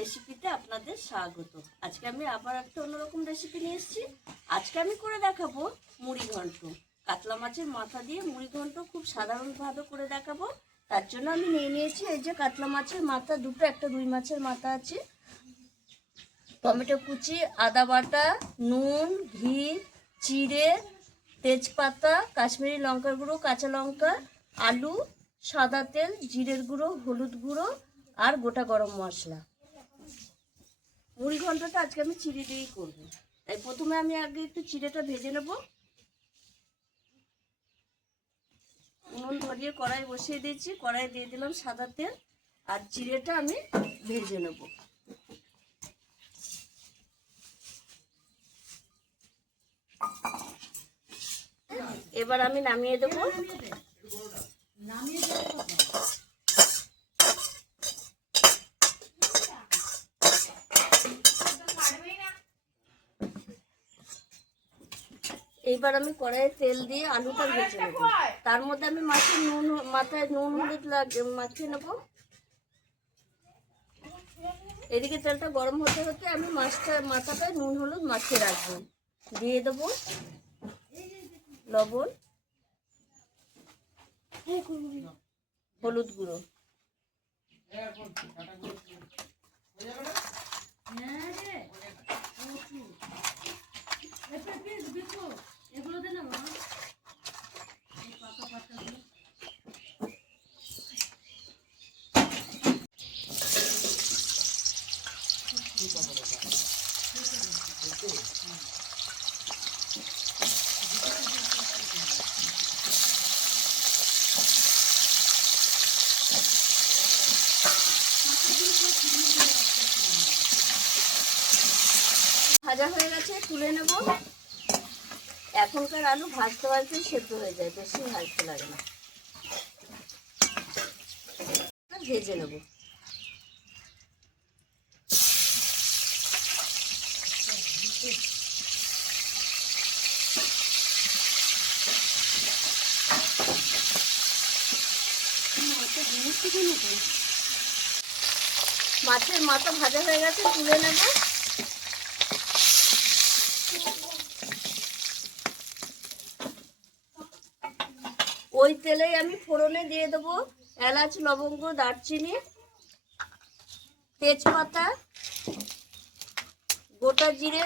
রেসিপিতে আপনাদের স্বাগত। আজকে আমি আবার একটা অন্যরকম রেসিপি নিয়ে এসেছি। আজকে আমি করে দেখাবো মুড়ি ঘন্ট। কাতলা মাছের মাথা দিয়ে মুড়ি ঘন্ট খুব সাধারণভাবে করে দেখাবো। তার জন্য আমি নিয়েছি এই যে কাতলা মাছের মাথা দুটো, একটা রুই মাছের মাথা আছে, টমেটো কুচি, আদা বাটা, নুন, ঘি, জিরে, তেজপাতা, কাশ্মীরি লঙ্কার গুঁড়ো, কাঁচা লঙ্কা, আলু, সাদা তেল, জিরের গুঁড়ো, হলুদ গুঁড়ো আর গোটা গরম মশলা। মুড়ি ঘন্টটা আজকে আমি চিড়ে দিয়েই করবো। তাই প্রথমে আমি আগে একটু চিড়েটা ভেজে নেব। উনুন ধরিয়ে কড়াই বসিয়ে দিয়েছি, কড়াই দিয়ে দিলাম সাদা তেল আর চিড়েটা আমি ভেজে নেব। এবার আমি নামিয়ে দেবো। এইবার আমি কড়াইয়ে তেল দিয়ে আলুটা ভেজে নেব। তার মধ্যে আমি মাথায় নুন হলুদ মাখিয়ে নেব। এদিকে তেলটা গরম হতে হতে আমি মাথাটায় নুন হলুদ মাখিয়ে রাখবো। দিয়ে দেবো লবণ, হলুদ গুঁড়ো, ভাজা হয়ে গেছে, তুলে নেব। এখনকার আলু ভাজতে ভাজতে সেদ্ধ হয়ে যায়, বেশি ভাজতে লাগে না। ভেজে নেব। মাছের মাথা ভাজা হয়ে গেছে, তুলে নেব। ওই তেলেই আমি ফোড়নে দিয়ে দেবো এলাচ, লবঙ্গ, দারচিনি, তেজপাতা, গোটা জিরে,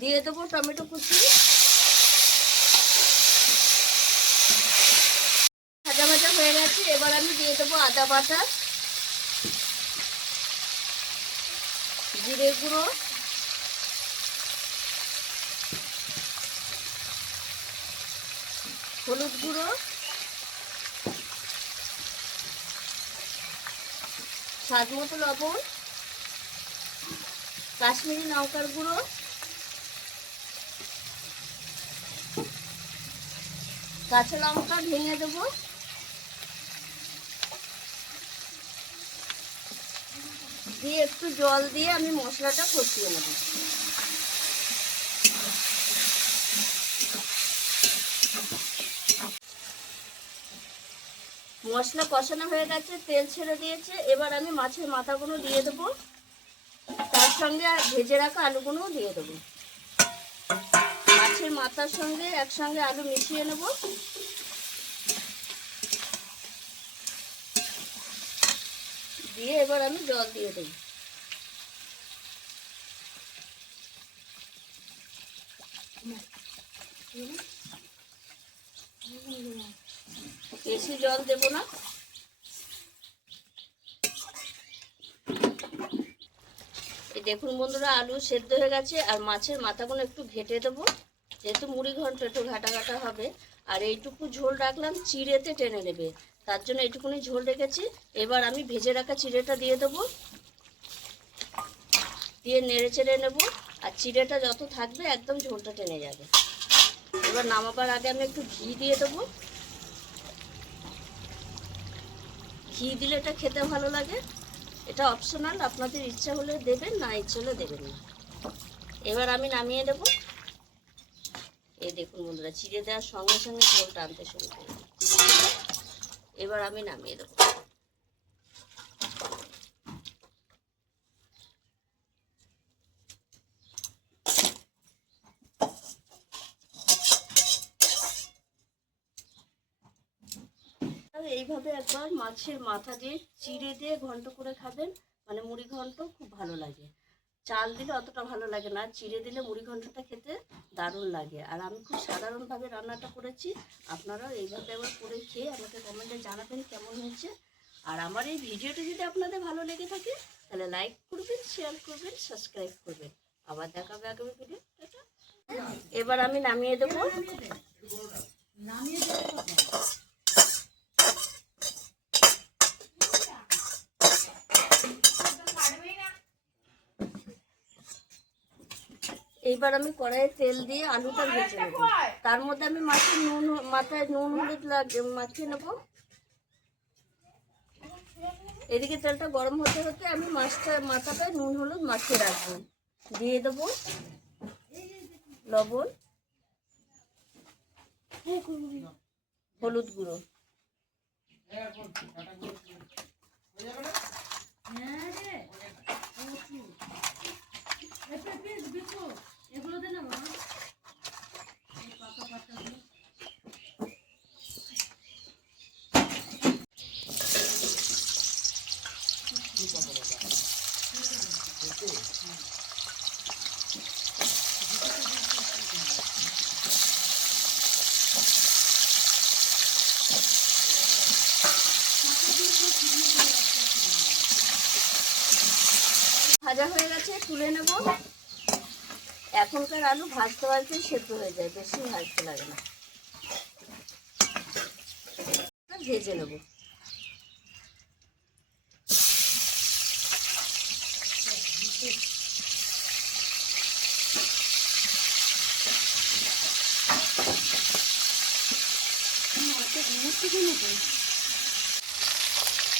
দিয়ে দেবো টমেটো কুচি। ভাজা ভাজা হয়ে গেছে, এবার আমি দিয়ে দেবো আদা বাটা, জিরে গুঁড়ো, হলুদ গুঁড়ো, স্বাদ মতো লবণ, কাশ্মীরি লঙ্কার গুঁড়ো, কাঁচা লঙ্কা ভেঙে দেবো, দিয়ে একটু জল দিয়ে আমি মশলাটা কষিয়ে নেব। মশলা কষানো হয়ে গেছে, তেল ছেড়ে দিয়েছে। এবার আমি মাছের মাথাগুলো দিয়ে দেবো, তার সঙ্গে আর ভেজে রাখা আলুগুলোও দিয়ে দেবো। মাছের মাথার সঙ্গে একসঙ্গে আলু মিশিয়ে নেব। দিয়ে এবার আমি জল দিয়ে দেবো। বেশি জল দেব না। এই দেখুন বন্ধুরা, আলু সেদ্ধ হয়ে গেছে আর মাছের মাথাগুলো একটু ঘেটে দেবো, যেহেতু মুড়ি ঘন্ট একটু ঘাটা ঘাটা হবে। আর এইটুকু ঝোল রাখলাম, চিড়েতে টেনে নেবে, তার জন্য এইটুকুনি ঝোল রেখেছি। এবার আমি ভেজে রাখা চিড়েটা দিয়ে দেবো, দিয়ে নেড়ে চেড়ে নেবো। আর চিড়েটা যত থাকবে একদম ঝোলটা টেনে যাবে। এবার নামাবার আগে আমি একটু ঘি দিয়ে দেবো। ঘি দিলে এটা খেতে ভালো লাগে। এটা অপশনাল, আপনাদের ইচ্ছা হলে দেবেন, না ইচ্ছা হলে দেবেন না। এবার আমি নামিয়ে দেবো। এই দেখুন বন্ধুরা, চিড়ে দেওয়ার সঙ্গে সঙ্গে ঝোল টানতে শুরু করবে। এবার আমি নামিয়ে দেবো। এইভাবে একবার মাছের মাথা দিয়ে চিড়ে দিয়ে ঘন্ট করে খাবেন, মানে মুড়ি ঘন্ট খুব ভালো লাগে। চাল দিলে অতটা ভালো লাগে না, চিড়ে দিলে মুড়ি ঘন্টটা খেতে দারুণ লাগে। আর আমি খুব সাধারণভাবে রান্নাটা করেছি, আপনারাও এইভাবে একবার করে খেয়ে আমাকে কমেন্টে জানাবেন কেমন হয়েছে। আর আমার এই ভিডিওটি যদি আপনাদের ভালো লেগে থাকে তাহলে লাইক করবেন, শেয়ার করবেন, সাবস্ক্রাইব করবেন। আবার দেখাবে আগামী ভিডিও। এবার আমি নামিয়ে দেবো। এইবার আমি কড়াইয়ে তেল দিয়ে আলুটা ভেজে নেব। তার মধ্যে আমি মাথায় নুন হলুদ মাখিয়ে নেব। এদিকে তেলটা গরম হতে হতে আমি মাথাটায় নুন হলুদ মাখিয়ে রাখবো। দিয়ে দেবো লবণ, হলুদ গুঁড়ো, ভাজা হয়ে গেছে, তুলে নেব। এখনকার আলু ভাজতে ভাজতে সেদ্ধ হয়ে যায়, বেশি ভাজতে লাগে না। ভেজে নেব।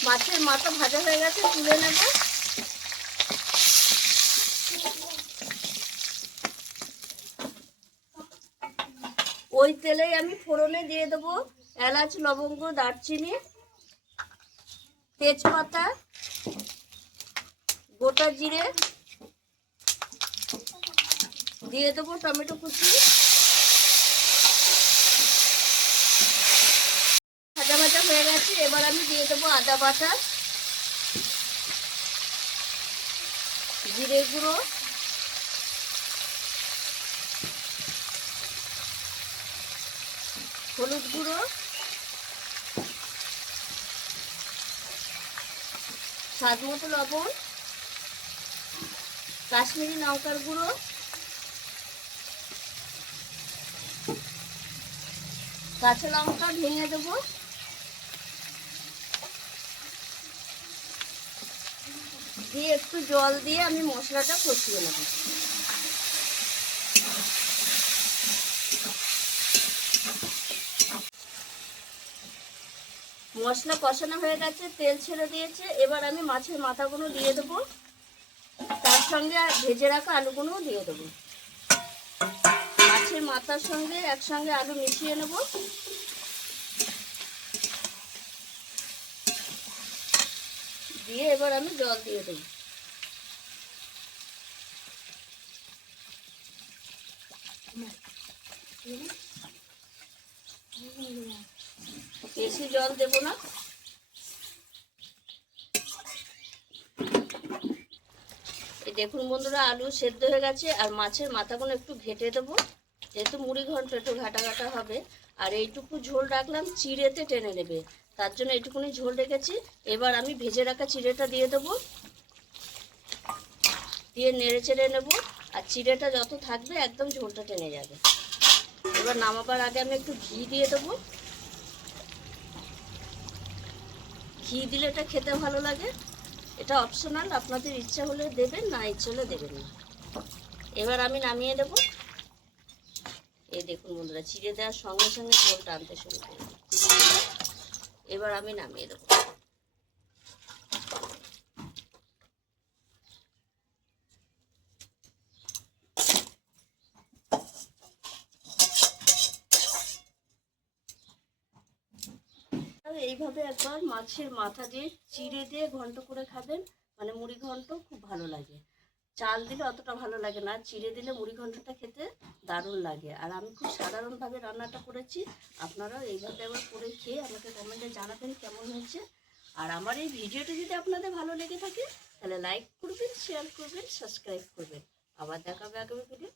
মাছের মাথা ভাজা হয়ে গেছে, তুলে নেব। ওই তেলেই আমি ফোড়নে দিয়ে দেবো এলাচ, লবঙ্গ, দারচিনি, তেজপাতা, গোটা জিরে, দিয়ে দেবো টমেটো কুচি। ভাজা ভাজা হয়ে গেছে, এবার আমি দিয়ে দেবো আদা বাটা, জিরে গুঁড়ো, হলুদ গুঁড়ো, স্বাদ মতো লবণ, কাশ্মীরি লঙ্কার গুঁড়ো, কাঁচা লঙ্কা ভেঙে দেবো, দিয়ে একটু জল দিয়ে আমি মশলাটা কষিয়ে নেব। মশলা কষানো হয়ে গেছে, তেল ছেড়ে দিয়েছে। এবার আমি মাছের মাথাগুলো দিয়ে দেবো, তার সঙ্গে আর ভেজে রাখা আলুগুলোও দিয়ে দেবো। মাছের মাথার সঙ্গে একসঙ্গে আলু মিশিয়ে নেব। দিয়ে এবার আমি জল দিয়ে দেবো। বেশি জল দেব না। এই দেখুন বন্ধুরা, আলু সেদ্ধ হয়ে গেছে। আর মাছের মাথাগুলো একটু ঘেটে দেবো, যেহেতু মুড়ি ঘন্ট একটু ঘাটা ঘাটা হবে। আর এইটুকু ঝোল রাখলাম, চিড়েতে টেনে নেবে, তার জন্য এইটুকুনি ঝোল রেখেছি। এবার আমি ভেজে রাখা চিড়েটা দিয়ে দেবো, দিয়ে নেড়ে চেড়ে নেবো। আর চিড়েটা যত থাকবে একদম ঝোলটা টেনে যাবে। এবার নামাবার আগে আমি একটু ঘি দিয়ে দেবো। ঘি দিলে এটা খেতে ভালো লাগে। এটা অপশনাল, আপনাদের ইচ্ছা হলে দেবেন, না ইচ্ছা হলে দেবেন না। এবার আমি নামিয়ে দেবো। এই দেখুন বন্ধুরা, চিড়ে দেওয়ার সঙ্গে সঙ্গে ঝোল টানতে শুরু করে। এবার আমি নামিয়ে দেবো। এইভাবে একবার মাছের মাথা দিয়ে চিড়ে দিয়ে ঘন্ট করে খাবেন, মানে মুড়ি ঘন্ট খুব ভালো লাগে। চাল দিলে অতটা ভালো লাগে না, চিড়ে দিলে মুড়ি ঘন্টটা খেতে দারুণ লাগে। আর আমি খুব সাধারণভাবে রান্নাটা করেছি, আপনারাও এইভাবে একবার করে খেয়ে আমাকে কমেন্টে জানাবেন কেমন হয়েছে। আর আমার এই ভিডিওটি যদি আপনাদের ভালো লেগে থাকে তাহলে লাইক করবেন, শেয়ার করবেন, সাবস্ক্রাইব করবেন। আবার দেখাবে আগামী ভিডিও।